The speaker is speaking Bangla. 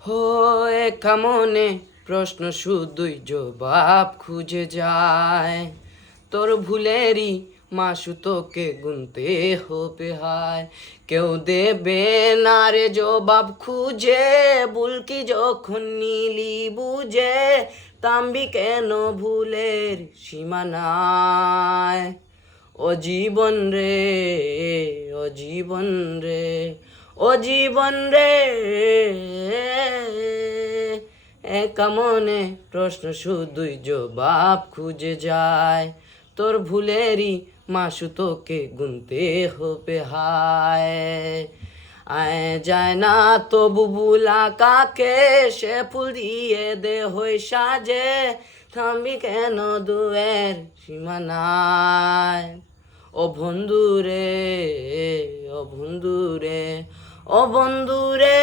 হয়ে কামনে প্রশ্ন শুধুই জবাব খুঁজে যায়, তোর ভুলেরই মাসু তোকে গুনতে হবে হায়। কেউ দেবে না রে জবাব খুঁজে, ভুল কি যখন নিলি বুঝে, থামবি কেন ভুলের সীমানায়। ও জীবন রে, ও জীবন রে, ও জীবন রে, একা মনে প্রশ্ন শুধুই জবাব খুঁজে যায়, তোর ভুলেরই মাসু তোকে গুনতে হবে হায়। আয় যায় না তবু বুলা কাকে, সে ফুল দিয়ে দে হই সাজে, থামবি কেন দুয়ের সীমানায়। ও বন্ধুরে, ও বন্ধুরে, ও বন্ধুরে,